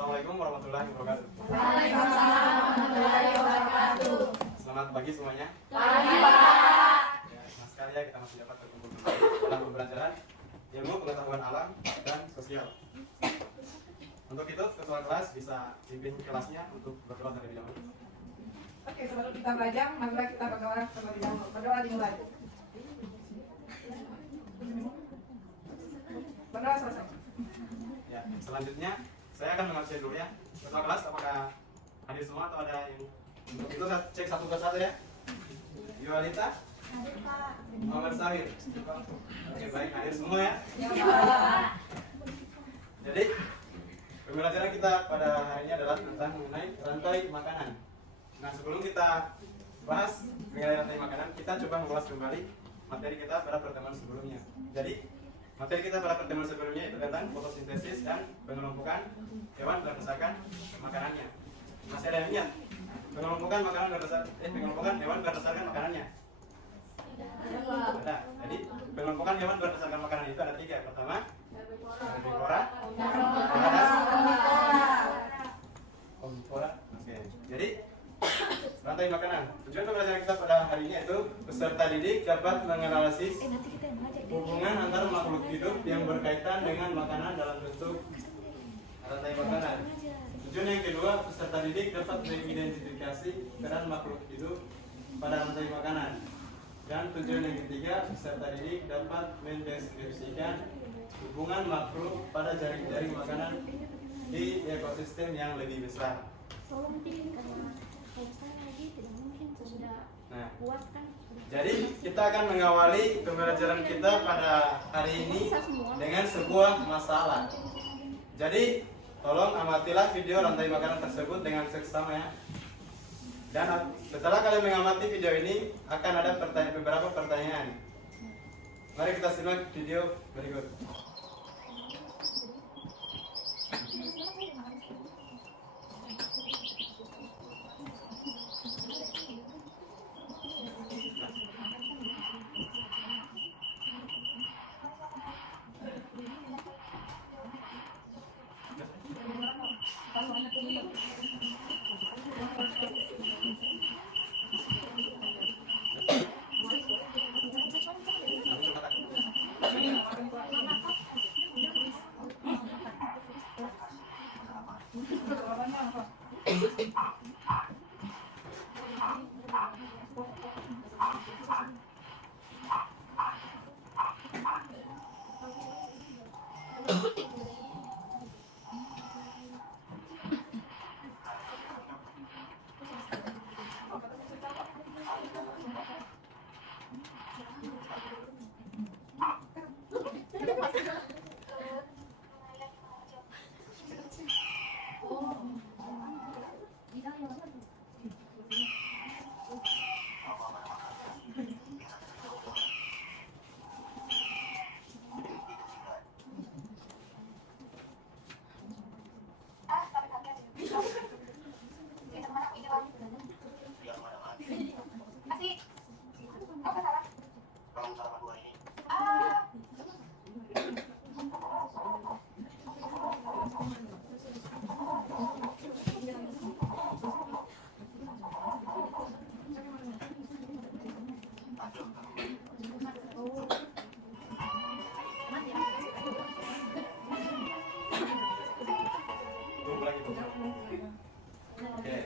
Assalamualaikum warahmatullahi wabarakatuh. Waalaikumsalam warahmatullahi wabarakatuh. Selamat pagi semuanya. Pagi, Pak. Ya, senang sekali ya kita masih dapat berkumpul kembali dalam pembelajaran ilmu pengetahuan alam dan sosial. Untuk itu, ketua kelas bisa pimpin kelasnya untuk berdoa terlebih dahulu. Oke, sebelum kita belajar, marilah kita berdoa terlebih dahulu. Berdoa dimulai. Berdoa selesai. Ya, selanjutnya saya akan mengabsen dulu ya. Ketua kelas apakah hadir semua atau ada yang untuk itu saya cek satu persatu ya. Yualita, Muhammad Sawir. Oke, baik, hadir semua ya. Jadi pembelajaran kita pada hari ini adalah tentang mengenai rantai makanan. Nah, sebelum kita bahas mengenai rantai makanan, kita coba mengulas kembali materi kita pada pertemuan sebelumnya. Jadi materi kita pada pertemuan sebelumnya itu tentang fotosintesis dan pengelompokan hewan berdasarkan makanannya. Masih ada yang ingat? Pengelompokan hewan berdasarkan makanannya. Ada. Jadi pengelompokan hewan berdasarkan makanan itu ada 3. Pertama, herbivora, omnivora. Oke. Jadi rantai makanan. Tujuan pembelajaran kita pada hari ini yaitu peserta didik dapat menganalisis hubungan antar makhluk hidup yang berkaitan dengan makanan dalam bentuk rantai makanan. Tujuan yang kedua, peserta didik dapat mengidentifikasi peran makhluk hidup pada rantai makanan. Dan tujuan yang ketiga, peserta didik dapat mendeskripsikan hubungan makhluk pada jaring-jaring makanan di ekosistem yang lebih besar. Nah, jadi kita akan mengawali pembelajaran kita pada hari ini dengan sebuah masalah. Jadi tolong amatilah video rantai makanan tersebut dengan seksama ya. Dan setelah kalian mengamati video ini akan ada beberapa pertanyaan. Mari kita simak video berikut. Oke.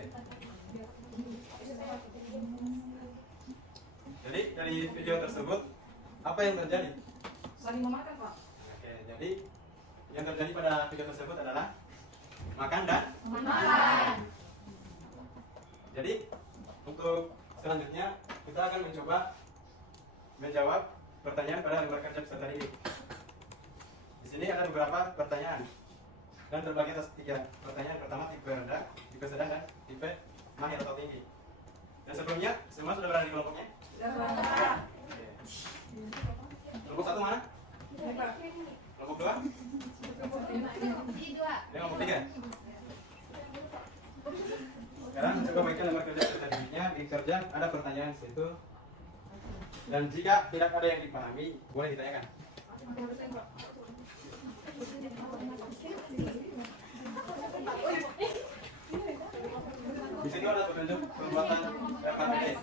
Jadi dari video tersebut apa yang terjadi? Saling memakan, Pak. Oke, jadi yang terjadi pada video tersebut adalah makan dan Makan. Jadi untuk selanjutnya kita akan mencoba menjawab pertanyaan pada lembar kerja peserta didik. Di sini ada beberapa pertanyaan dan terbagi atas 3 pertanyaan. Pertama tipe rendah, tipe sedang, dan tipe mahir atau tinggi. Dan sebelumnya semua sudah berada di kelompoknya. Oke. Kelompok 1 mana? Kelompok 2? Ini kelompok 3. Sekarang coba bacakan lembar kerja peserta didiknya. Di kerja ada pertanyaan di situ. Dan jika tidak ada yang dipahami, boleh ditanyakan. Oh Di situ ada petunjuk pembuatan LKPD.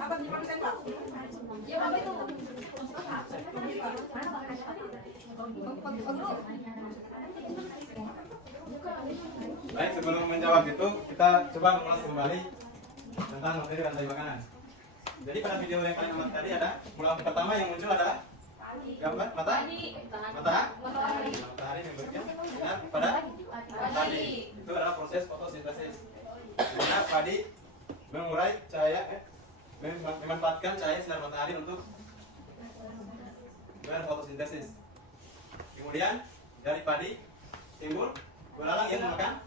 Apa di konsen Pak? Baik, sebelum menjawab itu kita coba mengulas kembali tentang materi rantai makanan. Jadi pada video yang kalian amati tadi ada ulang pertama yang muncul adalah gambar matahari yang bersinar pada padi. Itu adalah proses fotosintesis. Di mana padi mengurai cahaya, memanfaatkan cahaya sinar matahari untuk berfotosintesis. Kemudian dari padi timbul belalang yang makan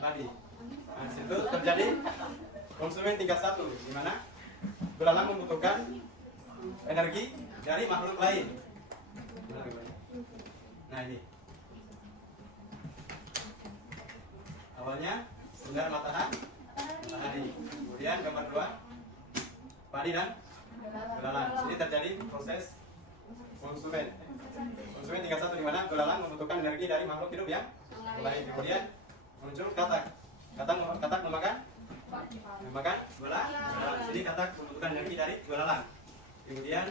padi. Nah, di situ terjadi konsumen tingkat 1, di mana belalang membutuhkan energi dari makhluk lain. Nah ini awalnya sinar matahari, kemudian gambar 2 padi dan belalang. Jadi terjadi proses konsumen tingkat 1, di mana belalang membutuhkan energi dari makhluk hidup yang lain. Kemudian muncul katak memakan belalang. Jadi katak membutuhkan energi dari belalang. Kemudian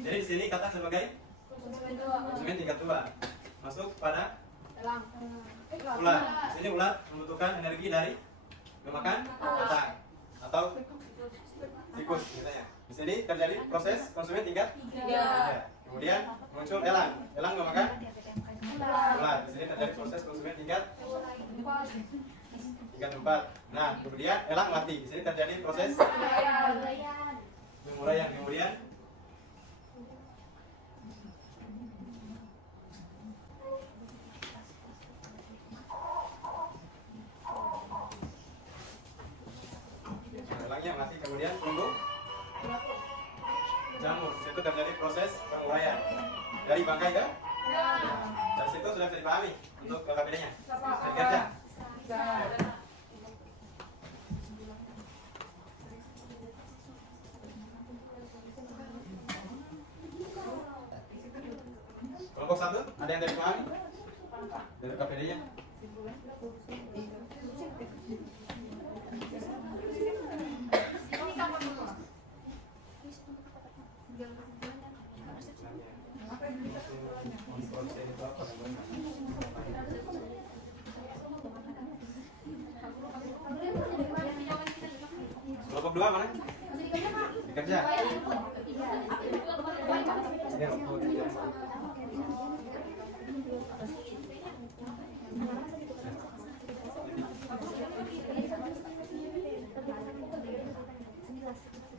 jadi di sini katak sebagai konsumen tingkat 2 masuk pada ular. Di sini ular membutuhkan energi dari memakan katak atau tikus misalnya. Di sini terjadi proses konsumen tingkat 3. Kemudian muncul elang memakan ular. Di sini terjadi proses konsumen tingkat 4. Nah, kemudian elang mati. Di sini terjadi proses penguraian. Kemudian elangnya mati. Kemudian tumbuh jamur. Di situ terjadi proses penguraian dari bangkai ke. Dari situ sudah bisa dipahami untuk KPD-nya. Kerja. Kelompok 1, ada yang dari pahami? Dari KPD-nya? Kelompok 2 mana? Dikerja.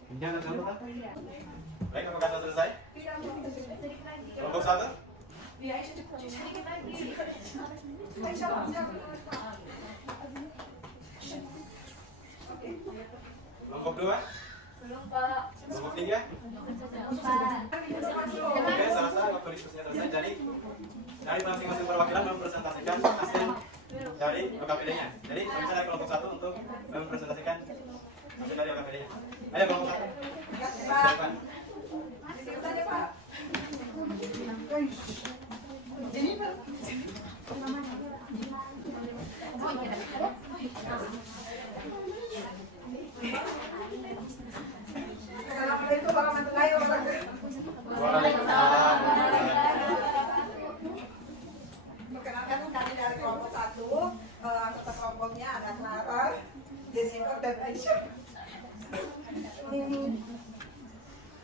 Ini ada contoh tak? Baik, apakah sudah selesai? Kelompok 1? Kelompok 2? Kelompok 3? Oke, selesai waktu diskusinya selesai. Jadi dari masing-masing perwakilan mempresentasikan hasil dari KPD-nya. Jadi bisa dari kelompok 1 untuk mempresentasikan hasil dari KPD-nya. Ayo kelompok 1. Silakan. Assalamualaikum warahmatullahi wabarakatuh. Perkenalkan kami dari kelompok 1. Anggota kelompoknya ada Clara, Jessica, dan Aisyah.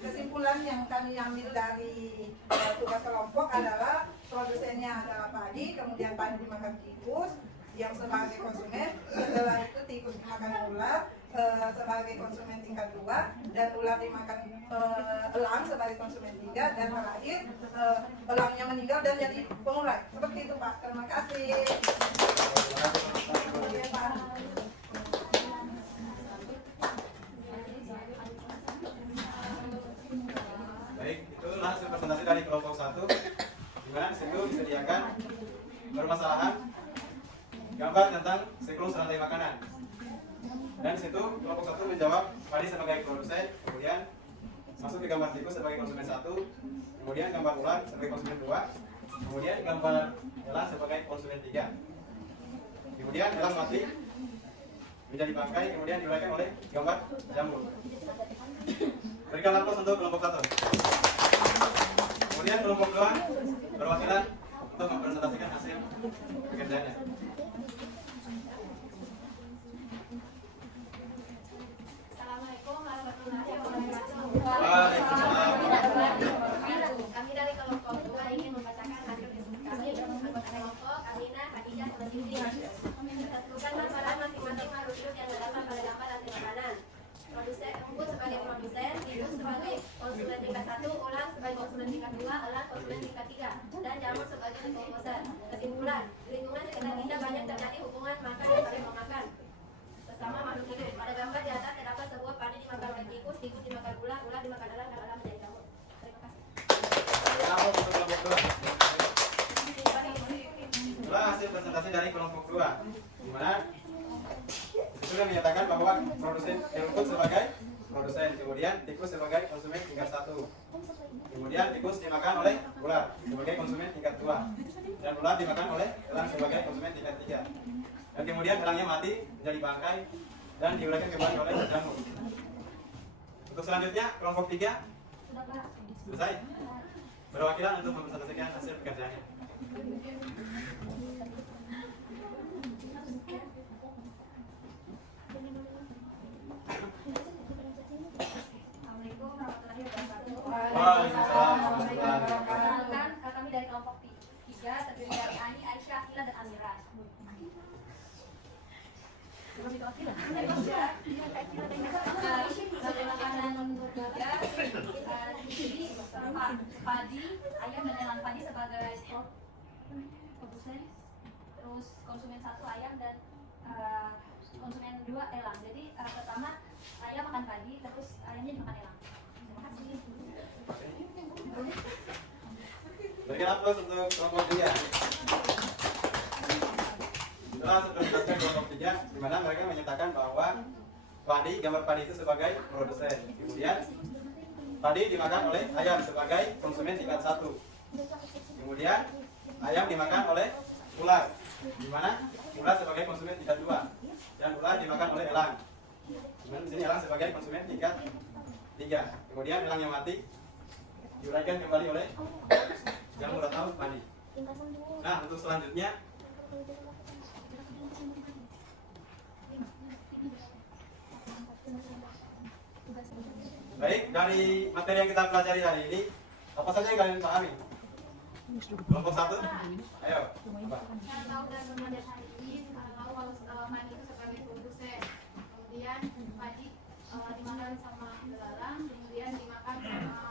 Kesimpulan yang kami ambil dari tugas kelompok adalah produsennya adalah padi, kemudian padi dimakan tikus yang sebagai konsumen, setelah itu tikus dimakan ular sebagai konsumen tingkat 2, dan ular dimakan elang sebagai konsumen 3, dan terakhir elangnya meninggal dan jadi pengurai. Seperti itu Pak. Terima kasih. Baik, itulah hasil presentasi dari kelompok 1, di mana di situ disediakan permasalahan gambar tentang siklus rantai makanan. Dan di situ kelompok 1 menjawab padi sebagai produsen, kemudian masuk ke gambar tikus sebagai konsumen 1, kemudian gambar ular sebagai konsumen 2, kemudian gambar elang sebagai konsumen 3. Kemudian elang mati menjadi bangkai, kemudian diuraikan oleh gambar jamur. Berikan aplaus untuk kelompok 1. Kemudian kelompok 2 perwakilan untuk mempresentasikan hasil pekerjaannya. Assalamualaikum warahmatullahi wabarakatuh. Waalaikumsalam. Kami dari kelompok 2 ingin membacakan hasil diskusi kami anggota kelompok Aminah, Khadijah, sama Siti. Tentukan laporan masing-masing merujuk yang terdapat pada gambar rantai makanan. Produsen Unggut sebagai produsen, Tikus sebagai konsumen tingkat 1, Ulang sebagai konsumen tingkat 2, Elang konsumen tingkat 3, dan Jamur sebagai pengkosan. Kesimpulan, di lingkungan sekitar kita banyak terjadi hubungan makan dan saling memakan sesama makhluk hidup. Pada gambar di atas terdapat sebuah padi dimakan oleh tikus, tikus dimakan ular, ular dimakan elang, dan elang menjadi jamur. Terima kasih. Aplaus untuk kelompok 2. Itulah hasil presentasi dari kelompok 2, di mana sudah menyatakan bahwa produsen Unggut sebagai produsen, kemudian tikus sebagai konsumen tingkat 1, kemudian tikus dimakan oleh ular sebagai konsumen tingkat 2, dan ular dimakan oleh elang sebagai konsumen tingkat 3, dan kemudian elangnya mati menjadi bangkai dan diuraikan kembali oleh jamur. Untuk selanjutnya kelompok 3 selesai, berwakilan untuk mempresentasikan hasil pekerjaannya. Assalamualaikum warahmatullahi wabarakatuh. Waalaikumsalam warahmatullahi wabarakatuh. Perkenalkan, kami dari kelompok 3 terdiri dari Ani, Aisyah, Akila, dan Amira. Sebagai makanan juga di sini padi, ayam dan elang. Padi sebagai produsen, terus konsumen 1 ayam dan konsumen 2 elang. Jadi pertama ayam makan padi, terus ayamnya dimakan elang. Terima kasih. Berikan aplaus untuk kelompok 3. Setelah presentasikan kelompok 3, di mana mereka menyatakan bahwa padi, gambar padi itu sebagai produsen, kemudian padi dimakan oleh ayam sebagai konsumen tingkat 1, kemudian ayam dimakan oleh ular, di mana ular sebagai konsumen tingkat 2, dan ular dimakan oleh elang. Kemudian di sini elang sebagai konsumen tingkat 3, kemudian elangnya mati diuraikan kembali oleh jamur atau padi. Nah, untuk selanjutnya baik, dari materi yang kita pelajari hari ini, apa saja yang kalian pahami? Kelompok 1, ayo. Apa? Yang tahu dan kemudian hari ini tahu kalau padi itu sebagai produsen, kemudian padi dimakan sama belalang, kemudian dimakan sama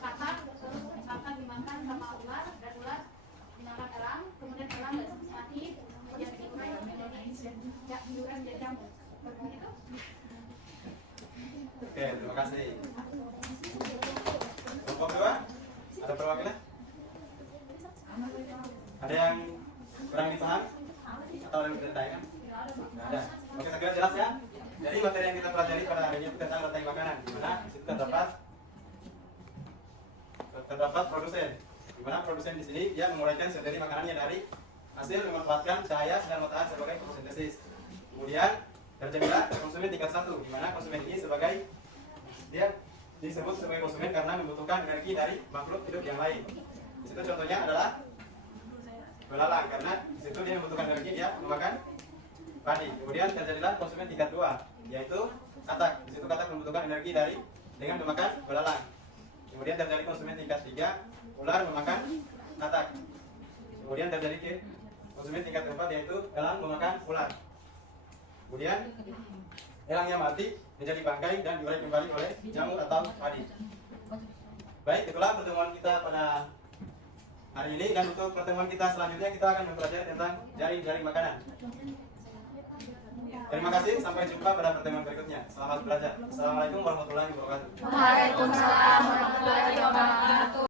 katak, terus katak dimakan sama ular, dan ular dimakan elang, kemudian elang mati, kemudian diurai menjadi jamur. Begitu. Oke, terima kasih. Kelompok 2, ada perwakilan? Ada yang kurang dipahami? Atau ada yang bertanya? Tidak ada. Oke, saya kira jelas ya. Jadi materi yang kita pelajari pada hari ini itu tentang rantai makanan, di mana di situ terdapat produsen. Di mana produsen di sini dia menguraikan sendiri makanannya dari hasil memanfaatkan cahaya sinar matahari sebagai fotosintesis. Kemudian terjadilah konsumen tingkat 1, di mana konsumen ini sebagai dia disebut sebagai konsumen karena membutuhkan energi dari makhluk hidup yang lain. Di situ contohnya adalah belalang, karena di situ dia membutuhkan energi, dia memakan padi. Kemudian terjadilah konsumen tingkat 2, yaitu katak. Di situ katak membutuhkan energi dengan memakan belalang. Kemudian terjadi konsumen tingkat 3, ular memakan katak. Kemudian terjadi konsumen tingkat 4, yaitu elang memakan ular. Kemudian elangnya mati menjadi bangkai dan diurai kembali oleh jamur atau padi. Baik, itulah pertemuan kita pada hari ini, dan untuk pertemuan kita selanjutnya kita akan mempelajari tentang jaring-jaring makanan. Terima kasih, sampai jumpa pada pertemuan berikutnya. Selamat belajar. Assalamualaikum warahmatullahi wabarakatuh. Waalaikumsalam warahmatullahi wabarakatuh.